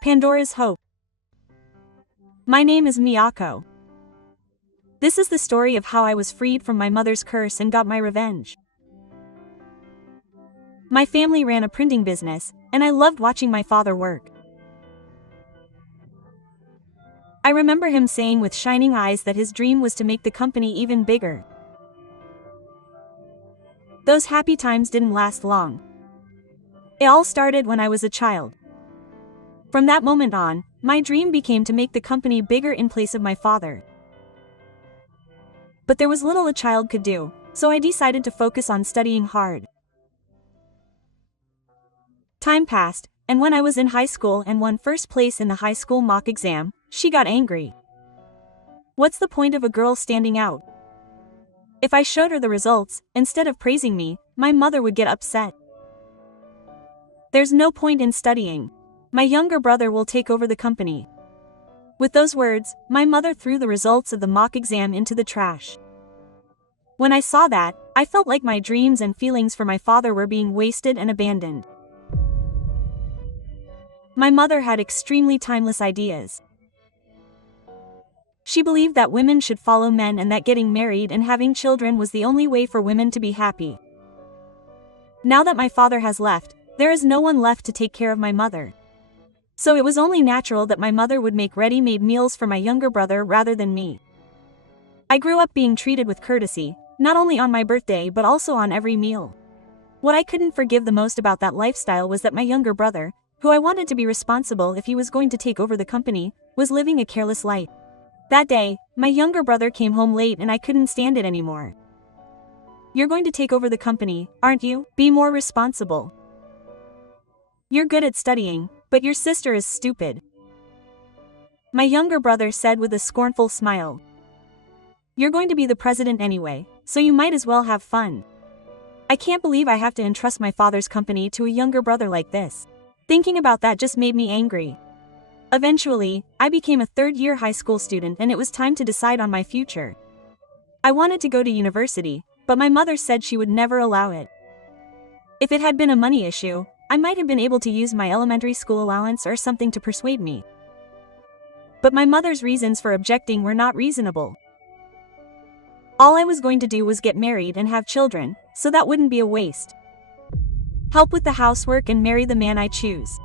Pandora's Hope. My name is Miyako. This is the story of how I was freed from my mother's curse and got my revenge. My family ran a printing business, and I loved watching my father work. I remember him saying with shining eyes that his dream was to make the company even bigger. Those happy times didn't last long. It all started when I was a child. From that moment on, my dream became to make the company bigger in place of my father. But there was little a child could do, so I decided to focus on studying hard. Time passed, and when I was in high school and won first place in the high school mock exam, she got angry. What's the point of a girl standing out? If I showed her the results, instead of praising me, my mother would get upset. There's no point in studying. My younger brother will take over the company. With those words, my mother threw the results of the mock exam into the trash. When I saw that, I felt like my dreams and feelings for my father were being wasted and abandoned. My mother had extremely timeless ideas. She believed that women should follow men and that getting married and having children was the only way for women to be happy. Now that my father has left, there is no one left to take care of my mother. So it was only natural that my mother would make ready-made meals for my younger brother rather than me. I grew up being treated with courtesy, not only on my birthday but also on every meal. What I couldn't forgive the most about that lifestyle was that my younger brother, who I wanted to be responsible if he was going to take over the company, was living a careless life. That day, my younger brother came home late and I couldn't stand it anymore. "You're going to take over the company, aren't you? Be more responsible. You're good at studying, but your sister is stupid," my younger brother said with a scornful smile. "You're going to be the president anyway, so you might as well have fun." I can't believe I have to entrust my father's company to a younger brother like this. Thinking about that just made me angry. Eventually, I became a third-year high school student and it was time to decide on my future. I wanted to go to university, but my mother said she would never allow it. If it had been a money issue, I might have been able to use my elementary school allowance or something to persuade me. But my mother's reasons for objecting were not reasonable. All I was going to do was get married and have children, so that wouldn't be a waste. Help with the housework and marry the man I choose.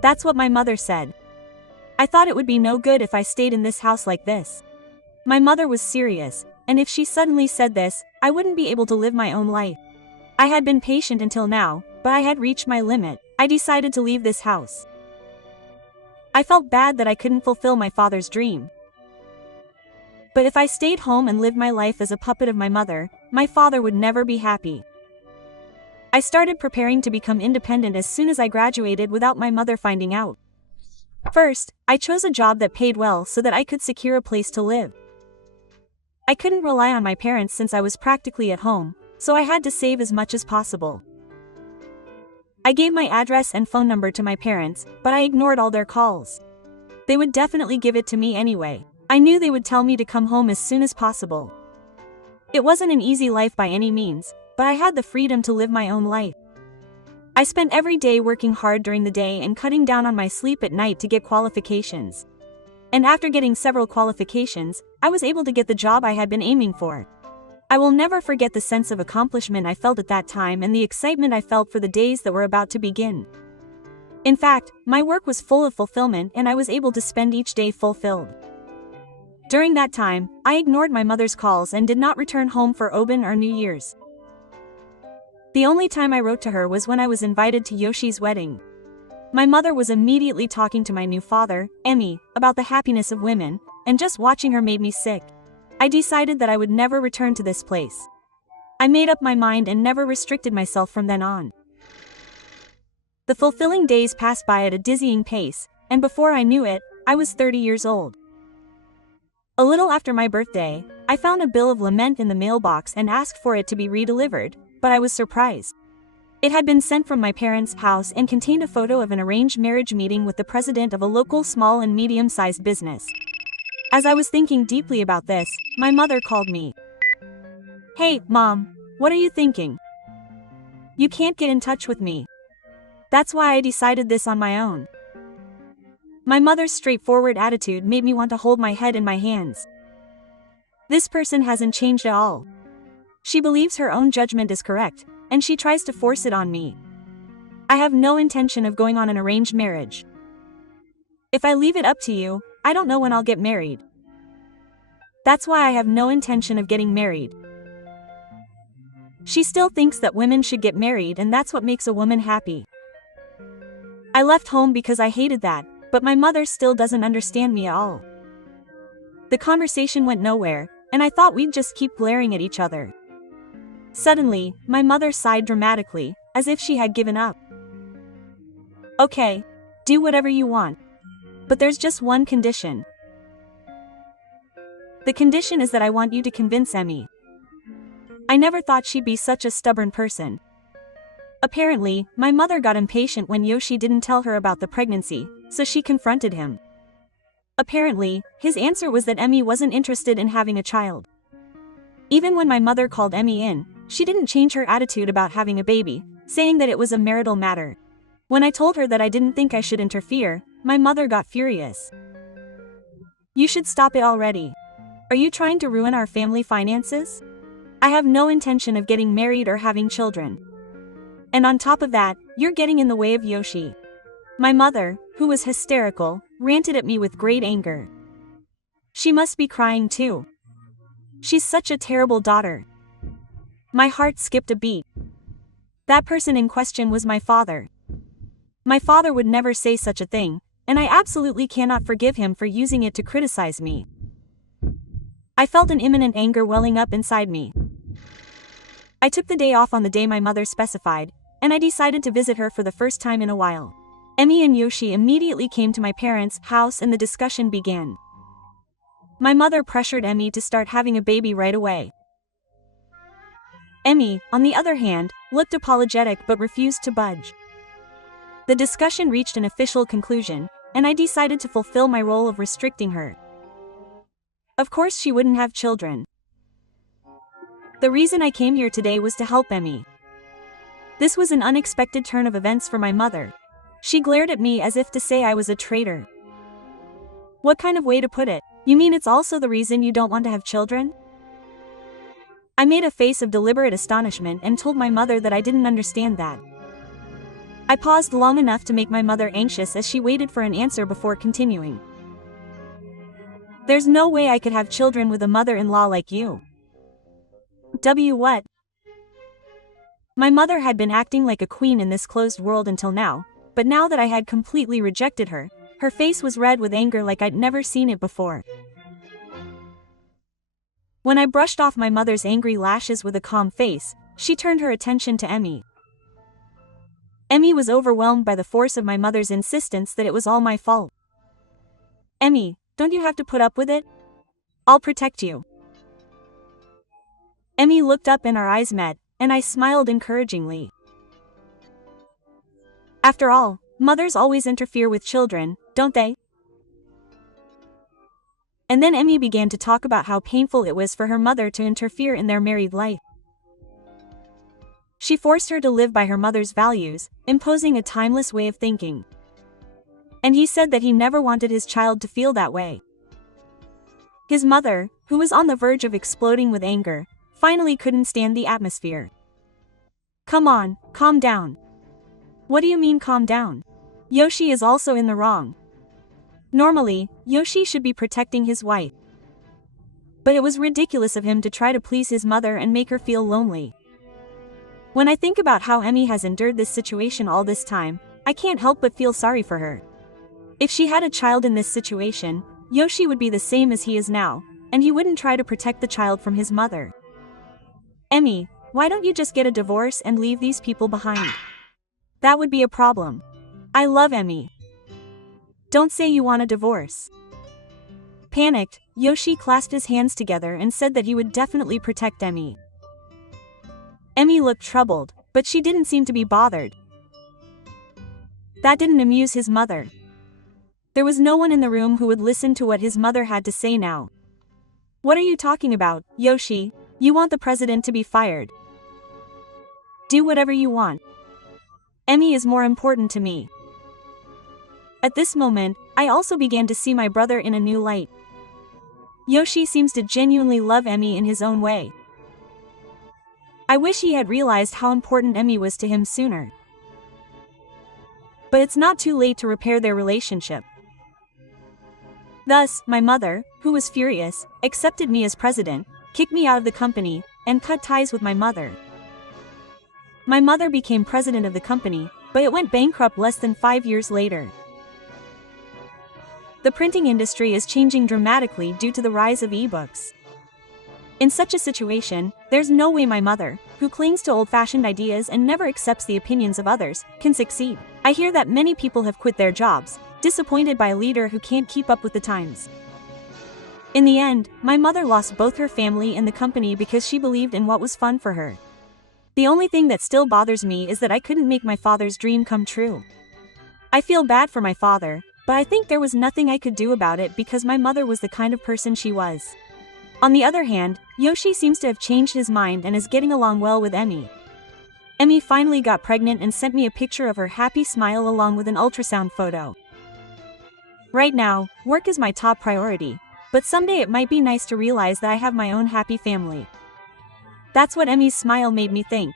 That's what my mother said. I thought it would be no good if I stayed in this house like this. My mother was serious, and if she suddenly said this, I wouldn't be able to live my own life. I had been patient until now, but I had reached my limit. I decided to leave this house. I felt bad that I couldn't fulfill my father's dream. But if I stayed home and lived my life as a puppet of my mother, my father would never be happy. I started preparing to become independent as soon as I graduated without my mother finding out. First, I chose a job that paid well so that I could secure a place to live. I couldn't rely on my parents since I was practically at home, so I had to save as much as possible. I gave my address and phone number to my parents, but I ignored all their calls. They would definitely give it to me anyway. I knew they would tell me to come home as soon as possible. It wasn't an easy life by any means, but I had the freedom to live my own life. I spent every day working hard during the day and cutting down on my sleep at night to get qualifications. And after getting several qualifications, I was able to get the job I had been aiming for. I will never forget the sense of accomplishment I felt at that time and the excitement I felt for the days that were about to begin. In fact, my work was full of fulfillment and I was able to spend each day fulfilled. During that time, I ignored my mother's calls and did not return home for Obin or New Year's. The only time I wrote to her was when I was invited to Yoshi's wedding. My mother was immediately talking to my new father, Emmy, about the happiness of women, and just watching her made me sick. I decided that I would never return to this place. I made up my mind and never restricted myself from then on. The fulfilling days passed by at a dizzying pace, and before I knew it, I was 30 years old. A little after my birthday, I found a bill of lament in the mailbox and asked for it to be redelivered, but I was surprised. It had been sent from my parents' house and contained a photo of an arranged marriage meeting with the president of a local small and medium-sized business. As I was thinking deeply about this, my mother called me. "Hey, Mom, what are you thinking? You can't get in touch with me. That's why I decided this on my own." My mother's straightforward attitude made me want to hold my head in my hands. This person hasn't changed at all. She believes her own judgment is correct, and she tries to force it on me. I have no intention of going on an arranged marriage. If I leave it up to you, I don't know when I'll get married. That's why I have no intention of getting married. She still thinks that women should get married and that's what makes a woman happy. I left home because I hated that, but my mother still doesn't understand me at all. The conversation went nowhere, and I thought we'd just keep glaring at each other. Suddenly, my mother sighed dramatically, as if she had given up. Okay, do whatever you want. But there's just one condition. The condition is that I want you to convince Emmy. I never thought she'd be such a stubborn person. Apparently, my mother got impatient when Yoshi didn't tell her about the pregnancy, so she confronted him. Apparently, his answer was that Emmy wasn't interested in having a child. Even when my mother called Emmy in, she didn't change her attitude about having a baby, saying that it was a marital matter. When I told her that I didn't think I should interfere, my mother got furious. You should stop it already. Are you trying to ruin our family finances? I have no intention of getting married or having children. And on top of that, you're getting in the way of Yoshi. My mother, who was hysterical, ranted at me with great anger. She must be crying too. She's such a terrible daughter. My heart skipped a beat. That person in question was my father. My father would never say such a thing, and I absolutely cannot forgive him for using it to criticize me. I felt an imminent anger welling up inside me. I took the day off on the day my mother specified, and I decided to visit her for the first time in a while. Emmy and Yoshi immediately came to my parents' house and the discussion began. My mother pressured Emmy to start having a baby right away. Emmy, on the other hand, looked apologetic but refused to budge. The discussion reached an official conclusion, and I decided to fulfill my role of restricting her. Of course she wouldn't have children. The reason I came here today was to help Emmy. This was an unexpected turn of events for my mother. She glared at me as if to say I was a traitor. What kind of way to put it? You mean it's also the reason you don't want to have children? I made a face of deliberate astonishment and told my mother that I didn't understand that. I paused long enough to make my mother anxious as she waited for an answer before continuing. There's no way I could have children with a mother-in-law like you. What? My mother had been acting like a queen in this closed world until now, but now that I had completely rejected her, her face was red with anger like I'd never seen it before. When I brushed off my mother's angry lashes with a calm face, she turned her attention to Emmy. Emmy was overwhelmed by the force of my mother's insistence that it was all my fault. Emmy, don't you have to put up with it? I'll protect you. Emmy looked up and our eyes met, and I smiled encouragingly. After all, mothers always interfere with children, don't they? And then Emmy began to talk about how painful it was for her mother to interfere in their married life. She forced her to live by her mother's values, imposing a timeless way of thinking. And he said that he never wanted his child to feel that way. His mother, who was on the verge of exploding with anger, finally couldn't stand the atmosphere. Come on, calm down. What do you mean calm down? Yoshi is also in the wrong. Normally, Yoshi should be protecting his wife. But it was ridiculous of him to try to please his mother and make her feel lonely. When I think about how Emmy has endured this situation all this time, I can't help but feel sorry for her. If she had a child in this situation, Yoshi would be the same as he is now, and he wouldn't try to protect the child from his mother. Emmy, why don't you just get a divorce and leave these people behind? That would be a problem. I love Emmy. Don't say you want a divorce. Panicked, Yoshi clasped his hands together and said that he would definitely protect Emmy. Emmy looked troubled, but she didn't seem to be bothered. That didn't amuse his mother. There was no one in the room who would listen to what his mother had to say now. What are you talking about, Yoshi? You want the president to be fired. Do whatever you want. Emmy is more important to me. At this moment, I also began to see my brother in a new light. Yoshi seems to genuinely love Emmy in his own way. I wish he had realized how important Emmy was to him sooner. But it's not too late to repair their relationship. Thus, my mother, who was furious, accepted me as president, kicked me out of the company, and cut ties with my mother. My mother became president of the company, but it went bankrupt less than 5 years later. The printing industry is changing dramatically due to the rise of ebooks. In such a situation, there's no way my mother, who clings to old-fashioned ideas and never accepts the opinions of others, can succeed. I hear that many people have quit their jobs, disappointed by a leader who can't keep up with the times. In the end, my mother lost both her family and the company because she believed in what was fun for her. The only thing that still bothers me is that I couldn't make my father's dream come true. I feel bad for my father, but I think there was nothing I could do about it because my mother was the kind of person she was. On the other hand, Yoshi seems to have changed his mind and is getting along well with Emmy. Emmy finally got pregnant and sent me a picture of her happy smile along with an ultrasound photo. Right now, work is my top priority, but someday it might be nice to realize that I have my own happy family. That's what Emmy's smile made me think.